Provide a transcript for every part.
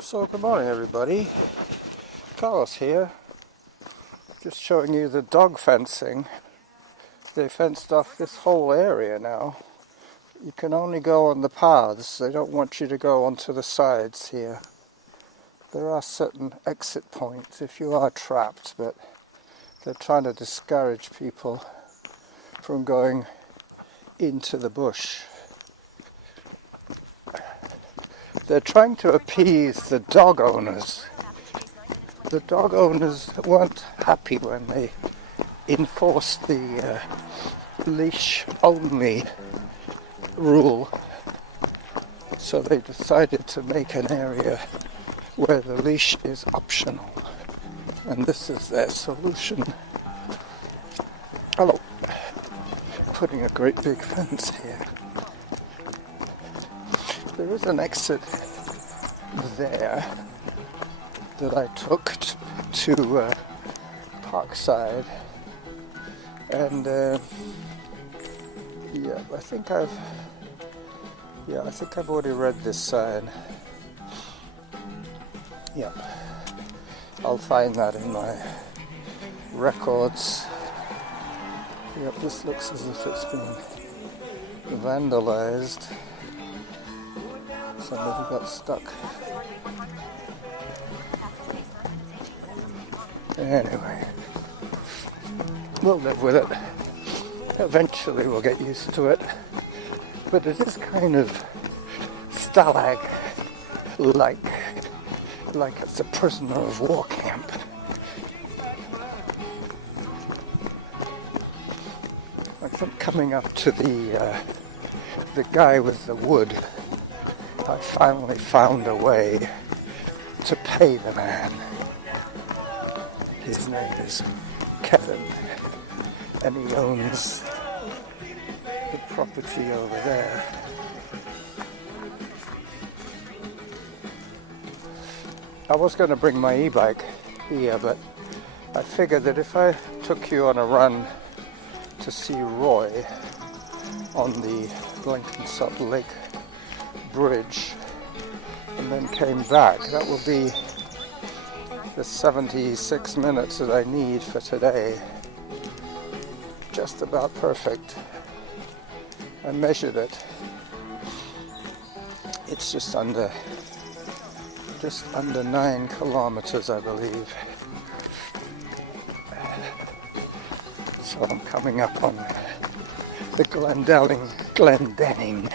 So good morning everybody, Carlos here, just showing you the dog fencing. They fenced off this whole area now. You can only go on the paths, they don't want you to go onto the sides here. There are certain exit points if you are trapped, but they're trying to discourage people from going into the bush. They're trying to appease the dog owners. The dog owners weren't happy when they enforced the leash only rule, so they decided to make an area where the leash is optional, and this is their solution. Hello. Putting a great big fence here. There is an exit there that I took to Parkside, and I think I've already read this sign. Yep, I'll find that in my records. Yep, this looks as if it's been vandalized. Somebody got stuck. Anyway, we'll live with it. Eventually we'll get used to it. But it is kind of stalag-like, like it's a prisoner of war camp. I think coming up to the guy with the wood, I finally found a way to pay the man. His name is Kevin, and he owns the property over there. I was going to bring my e-bike here, but I figured that if I took you on a run to see Roy on the Glendinning Lake Bridge and then came back, that will be the 76 minutes that I need for today. Just about perfect. I measured it. It's just under 9 kilometers, I believe. So I'm coming up on the Glendinning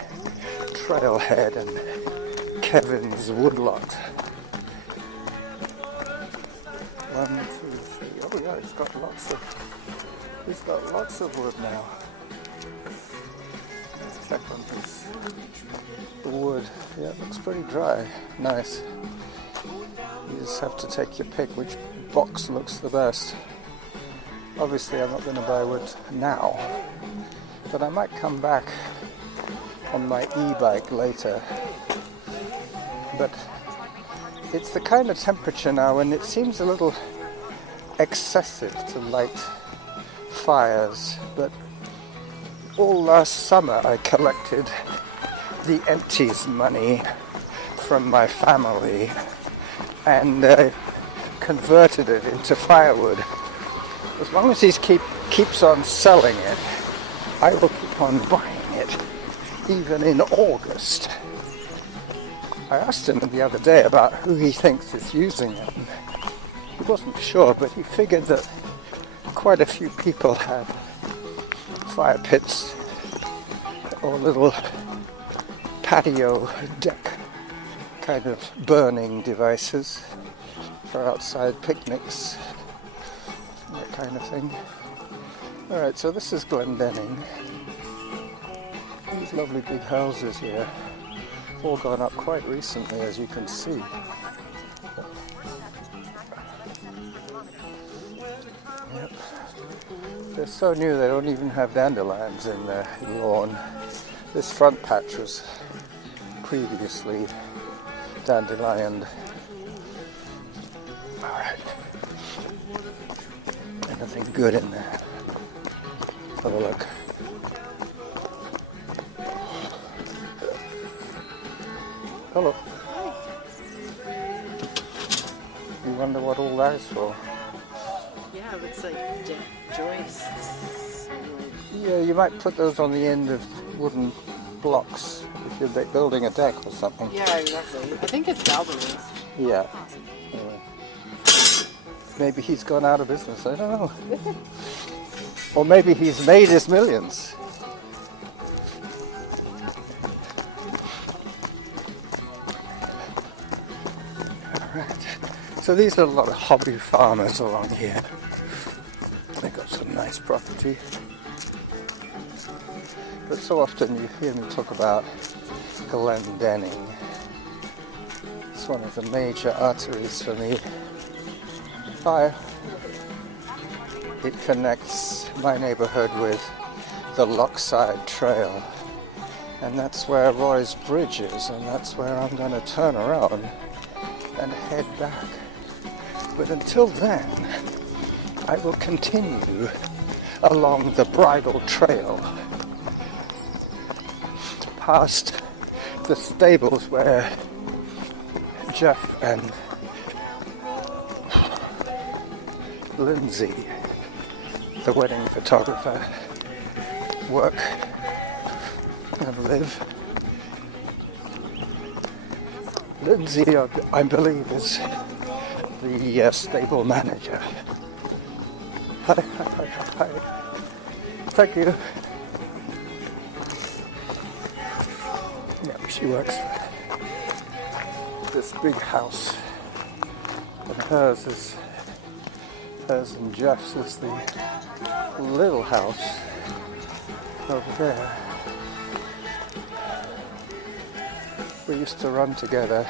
trailhead and Kevin's woodlot. 1, 2, 3. Oh yeah, he's got lots of wood now. Let's check on this wood. Yeah, it looks pretty dry. Nice. You just have to take your pick which box looks the best. Obviously I'm not going to buy wood now, but I might come back on my e-bike later. But it's the kind of temperature now and it seems a little excessive to light fires, but all last summer I collected the empties money from my family and converted it into firewood. As long as he keeps on selling it, I will keep on buying it, even in August. I asked him the other day about who he thinks is using it. He wasn't sure, but he figured that quite a few people have fire pits or little patio deck kind of burning devices for outside picnics, that kind of thing. Alright, so this is Glendinning. These lovely big houses here, all gone up quite recently, as you can see. Yep. They're so new they don't even have dandelions in their lawn. This front patch was previously dandelioned. Alright. Anything good in there? Have a look. Hello. You wonder what all that is for. Yeah, it looks like joists. Yeah, you might put those on the end of wooden blocks if you're building a deck or something. Yeah, exactly. I think it's galvanized. Yeah. Maybe he's gone out of business, I don't know. Or maybe he's made his millions. Alright. So these are a lot of hobby farmers along here. They've got some nice property. But so often you hear me talk about Glendinning. It's one of the major arteries for me. It connects my neighborhood with the Lochside Trail, and that's where Roy's Bridge is, and that's where I'm going to turn around and head back. But until then, I will continue along the bridle trail past the stables where Jeff and Lindsay, the wedding photographer, work and live. Lindsay, I believe, is the stable manager. Hi. Thank you. Yeah, she works for this big house, and hers and Jeff's is the little house over there. We used to run together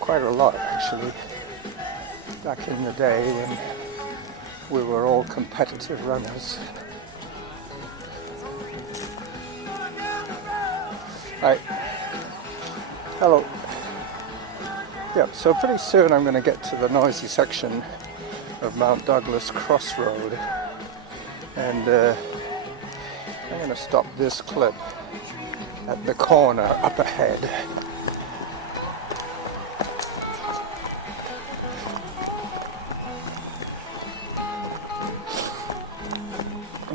quite a lot, actually, back in the day when we were all competitive runners. Hi. Hello. Yeah, so pretty soon I'm going to get to the noisy section of Mount Douglas Crossroad, and I'm going to stop this clip at the corner up ahead.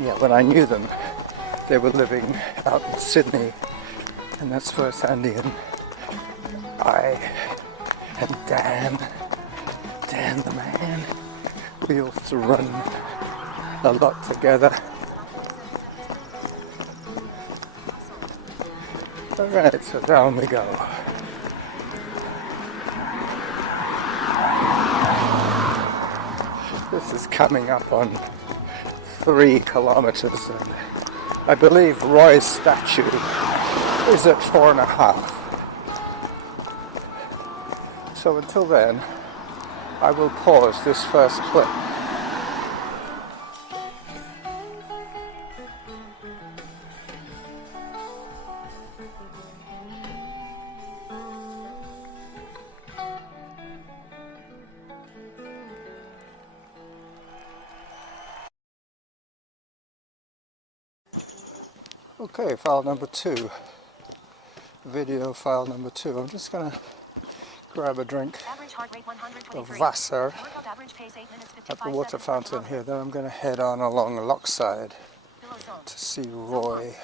Yeah, when I knew them, they were living out in Sydney, and that's where Sandy and I and Dan the man, we used to run a lot together. Alright, so down we go. This is coming up on 3 kilometers, and I believe Roy's statue is at 4.5. So until then, I will pause this first clip. Okay, file number 2. Video file number 2. I'm just going to grab a drink of Wasser at the water fountain here. Then I'm going to head on along Lochside to see Roy.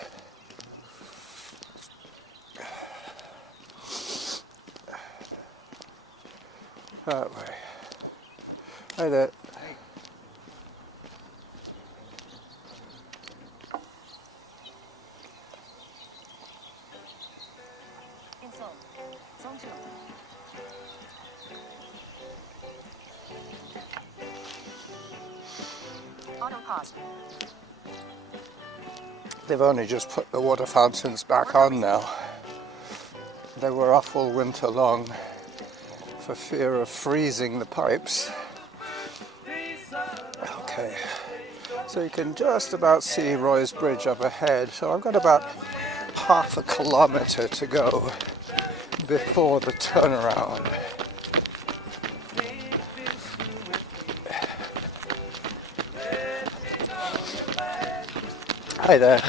That way. Hi there. They've only just put the water fountains back on now. They were off all winter long for fear of freezing the pipes. Okay, so you can just about see Roy's Bridge up ahead. So I've got about half a kilometre to go before the turnaround. Hi there.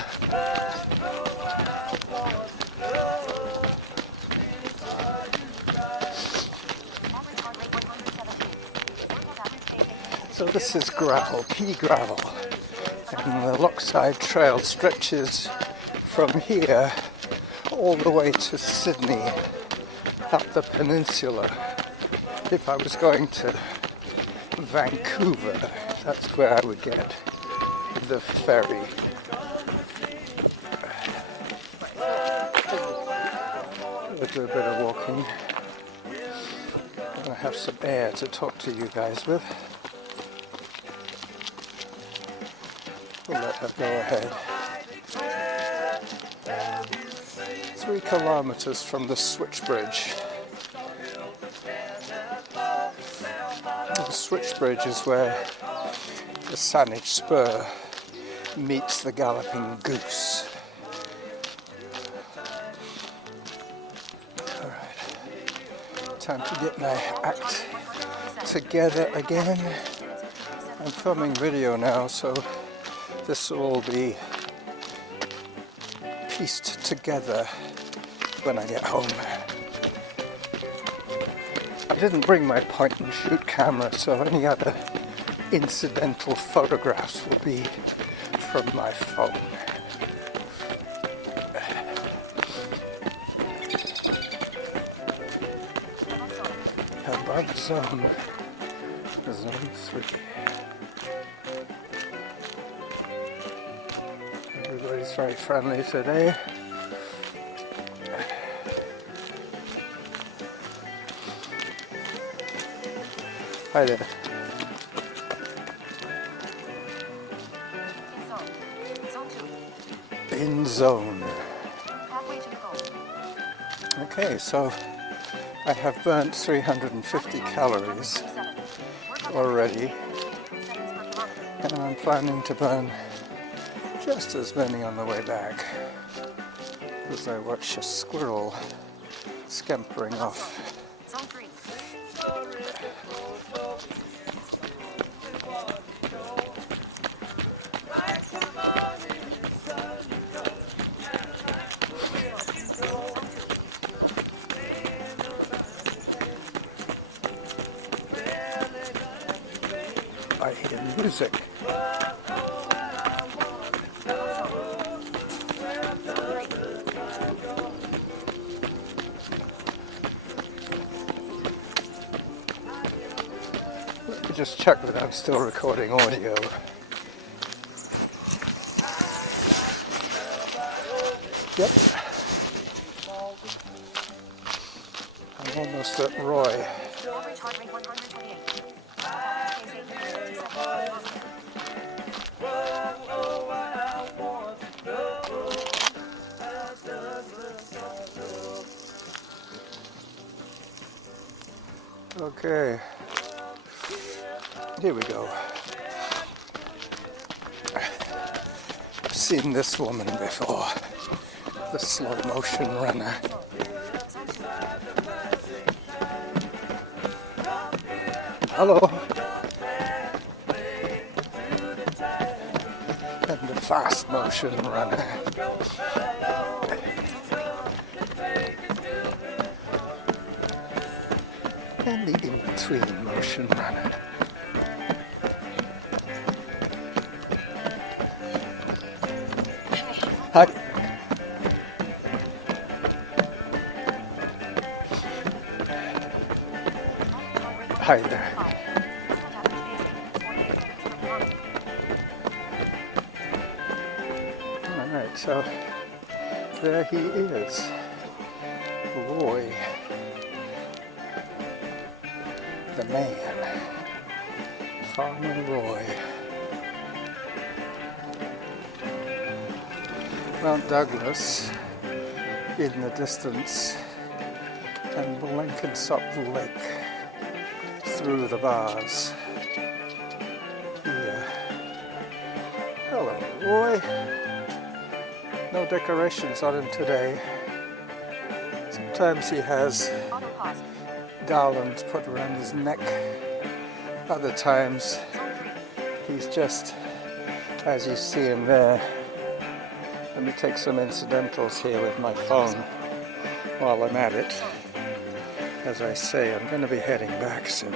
So this is gravel, pea gravel, and the Lochside Trail stretches from here all the way to Sydney, up the peninsula. If I was going to Vancouver, that's where I would get the ferry. We'll do a bit of walking. I'm going to have some air to talk to you guys with. We'll let her go ahead. 3 kilometers from the switch bridge. The switch bridge is where the Saanich Spur meets the Galloping Goose. Alright, time to get my act together again. I'm filming video now, so this will all be pieced together when I get home. I didn't bring my point and shoot camera, so any other incidental photographs will be from my phone. Above zone 3. Everybody's very friendly today. Hi there. In zone. Okay, so I have burnt 350 calories already, and I'm planning to burn just as many on the way back as I watch a squirrel scampering off. I hear music. Let me just check that I'm still recording audio. Yep. I'm almost at Roy. Okay, here we go. I've seen this woman before, the slow motion runner. Hello. And the fast motion runner. And the in-between motion runner. Hi. Hi there. Alright, so there he is. Roy. The man, Farmer Roy. Mount Douglas in the distance, and Blenkinsop Lake through the bars. Here. Hello, Roy. No decorations on him today. Sometimes he has garlands put around his neck. Other times he's just, as you see him there. Let me take some incidentals here with my phone while I'm at it. As I say, I'm going to be heading back soon.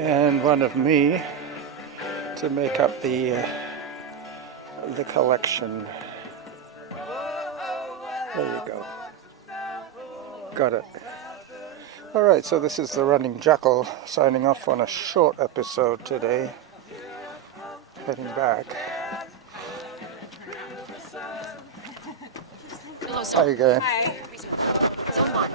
and one of me to make up the collection. There you go. Got it. Alright, so this is the running Jackal signing off on a short episode today. Heading back. Hello, How you going? Hi. Zone 1.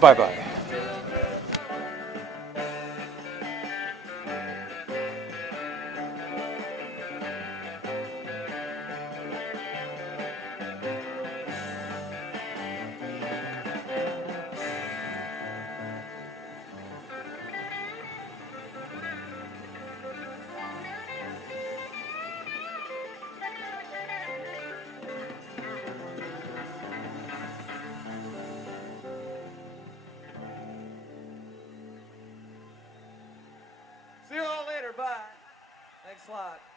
Bye-bye. See you all later. Bye. Thanks a lot.